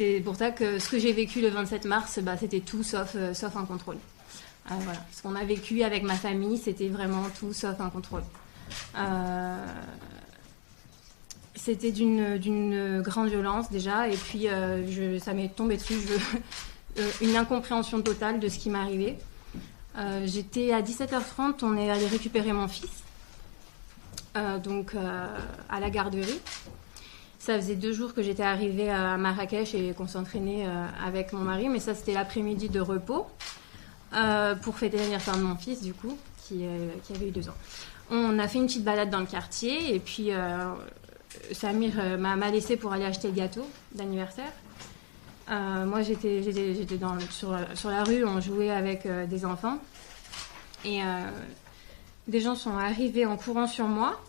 C'est pour ça que ce que j'ai vécu le 27 mars, c'était tout sauf un contrôle. Voilà. Ce qu'on a vécu avec ma famille, c'était vraiment tout sauf un contrôle. C'était d'une grande violence déjà, et puis ça m'est tombé dessus, une incompréhension totale de ce qui m'arrivait. J'étais à 17h30, on est allé récupérer mon fils, à la garderie. Ça faisait 2 jours que j'étais arrivée à Marrakech et qu'on s'entraînait avec mon mari, mais ça c'était l'après-midi de repos pour fêter l'anniversaire de mon fils du coup, qui avait eu 2 ans. On a fait une petite balade dans le quartier et puis Samir m'a laissé pour aller acheter le gâteau d'anniversaire. Moi j'étais sur la rue, on jouait avec des enfants et des gens sont arrivés en courant sur moi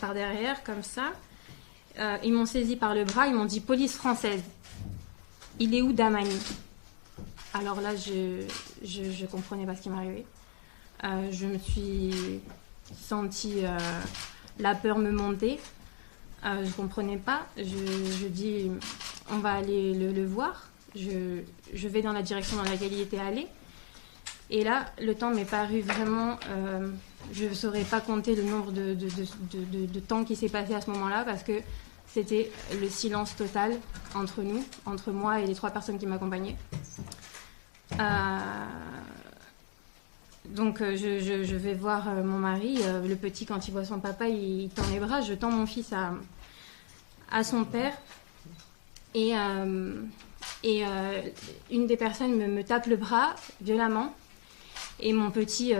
par derrière comme ça. Ils m'ont saisi par le bras, ils m'ont dit police française. Il est où Damani? Alors là, je comprenais pas ce qui m'arrivait. Je me suis sentie la peur me monter. Je comprenais pas. Je dis on va aller le voir. Je vais dans la direction dans laquelle il était allé. Et là, le temps m'est paru vraiment. Je ne saurais pas compter le nombre de temps qui s'est passé à ce moment-là parce que c'était le silence total entre nous, entre moi et les 3 personnes qui m'accompagnaient. Donc je vais voir mon mari. Le petit, quand il voit son papa, il tend les bras. Je tends mon fils à son père. Et une des personnes me tape le bras violemment. Et mon petit,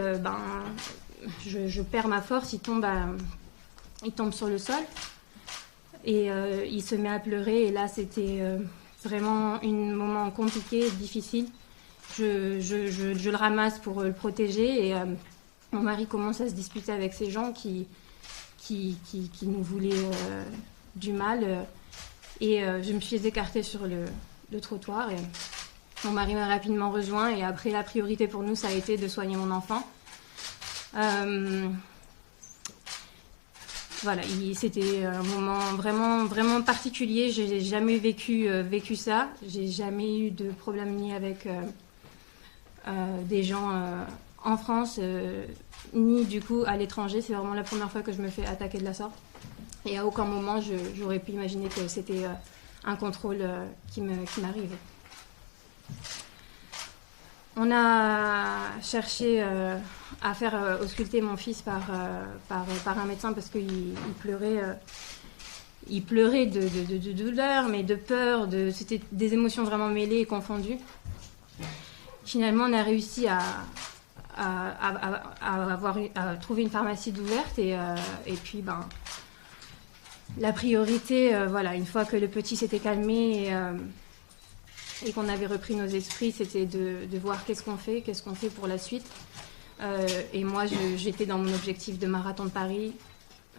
je perds ma force, il tombe sur le sol. Et il se met à pleurer. Et là, c'était vraiment un moment compliqué, difficile. Je le ramasse pour le protéger. Et mon mari commence à se disputer avec ces gens qui nous voulaient du mal. Et je me suis écartée sur le trottoir. Et mon mari m'a rapidement rejoint. Et après, la priorité pour nous, ça a été de soigner mon enfant. Voilà, c'était un moment vraiment, vraiment particulier. Je n'ai jamais vécu ça. J'ai jamais eu de problème ni avec des gens en France, ni du coup à l'étranger. C'est vraiment la première fois que je me fais attaquer de la sorte. Et à aucun moment, j'aurais pu imaginer que c'était un contrôle qui m'arrivait. On a cherché à faire ausculter mon fils par un médecin parce qu'il pleurait. Il pleurait de douleur, mais de peur. C'était des émotions vraiment mêlées et confondues. Finalement, on a réussi à trouver une pharmacie d'ouverte et puis la priorité, une fois que le petit s'était calmé et qu'on avait repris nos esprits, c'était de voir qu'est-ce qu'on fait pour la suite. Et moi, j'étais dans mon objectif de marathon de Paris.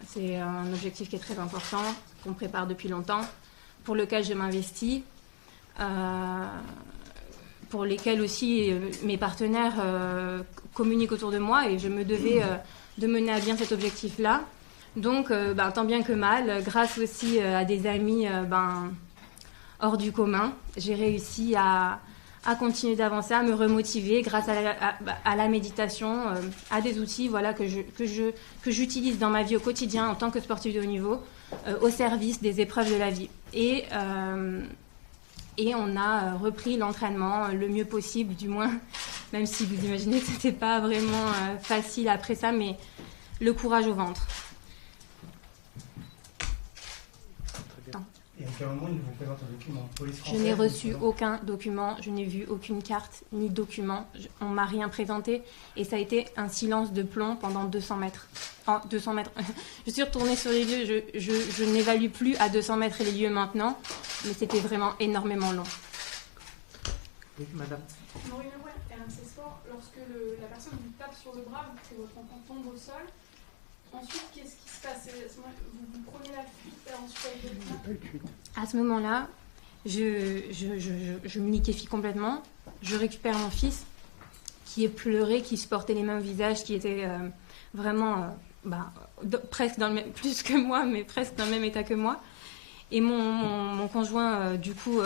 C'est un objectif qui est très important, qu'on prépare depuis longtemps, pour lequel je m'investis, pour lesquels aussi mes partenaires communiquent autour de moi, et je me devais de mener à bien cet objectif-là. Donc, tant bien que mal, grâce aussi à des amis hors du commun, j'ai réussi à continuer d'avancer, à me remotiver grâce à la méditation, à des outils que j'utilise dans ma vie au quotidien en tant que sportive de haut niveau, au service des épreuves de la vie. Et on a repris l'entraînement le mieux possible, du moins, même si vous imaginez que ce n'était pas vraiment facile après ça, mais le courage au ventre. Et à quel moment ils vous présentent un document? Police française? Je n'ai reçu aucun document, je n'ai vu aucune carte ni document. On ne m'a rien présenté et ça a été un silence de plomb pendant 200 mètres. Enfin, 200 mètres. Je suis retournée sur les lieux, je n'évalue plus à 200 mètres les lieux maintenant, mais c'était vraiment énormément long. Oui, madame. Maureen Leroy, RMC Sport, lorsque la personne vous tape sur le bras, que votre enfant tombe au sol, ensuite, qu'est-ce qui se passe? Vous prenez la fuite et ensuite à ce moment-là, je me liquéfie complètement. Je récupère mon fils qui pleurait, qui se portait les mains au visage, qui était vraiment presque dans le même, plus que moi, mais presque dans le même état que moi. Et mon conjoint, du coup,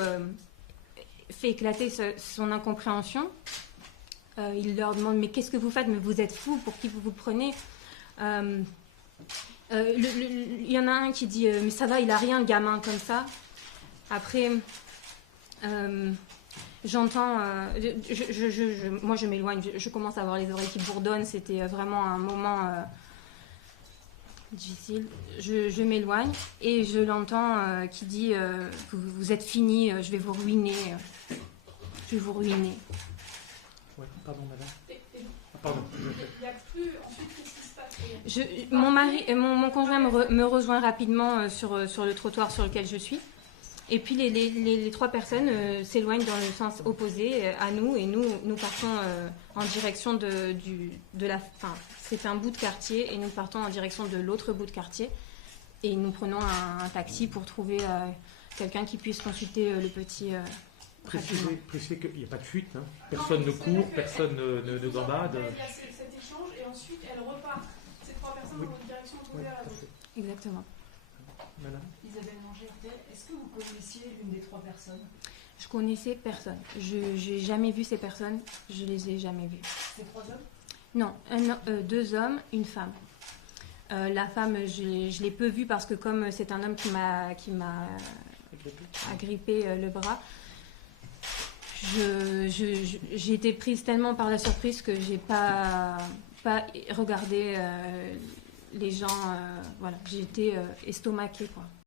fait éclater son incompréhension. Il leur demande, mais qu'est-ce que vous faites? Mais vous êtes fous, pour qui vous vous prenez? Il y en a un qui dit, mais ça va, il a rien, le gamin, comme ça. Après, j'entends, moi je m'éloigne, je commence à avoir les oreilles qui bourdonnent, c'était vraiment un moment difficile. Je m'éloigne et je l'entends qui dit, vous êtes fini, je vais vous ruiner, je vais vous ruiner. Ouais, pardon, madame. Et Ah, pardon. il n'y a plus. Ensuite, qu'est-ce qui se passe? Mon conjoint me rejoint rapidement sur le trottoir sur lequel je suis. Et puis les trois personnes s'éloignent dans le sens opposé à nous. Et nous partons en direction de la... Enfin, c'est un bout de quartier et nous partons en direction de l'autre bout de quartier. Et nous prenons un taxi pour trouver quelqu'un qui puisse consulter le petit... Précisez qu'il n'y a pas de fuite, hein. Personne ne court, personne ne gambade. Il y a cet échange et ensuite elle repart. Ces trois personnes Oui. dans une direction opposée à la vôtre. Exactement. Madame. Isabelle Manger-Hertel, est-ce que vous connaissiez l'une des trois personnes? Je connaissais personne. Je n'ai jamais vu ces personnes. Je les ai jamais vues. Ces trois hommes? Non, deux hommes, une femme. La femme, je l'ai peu vue parce que comme c'est un homme qui m'a agrippé le bras, j'ai été prise tellement par la surprise que j'ai pas regardé les gens. Voilà, j'ai été estomaquée, quoi.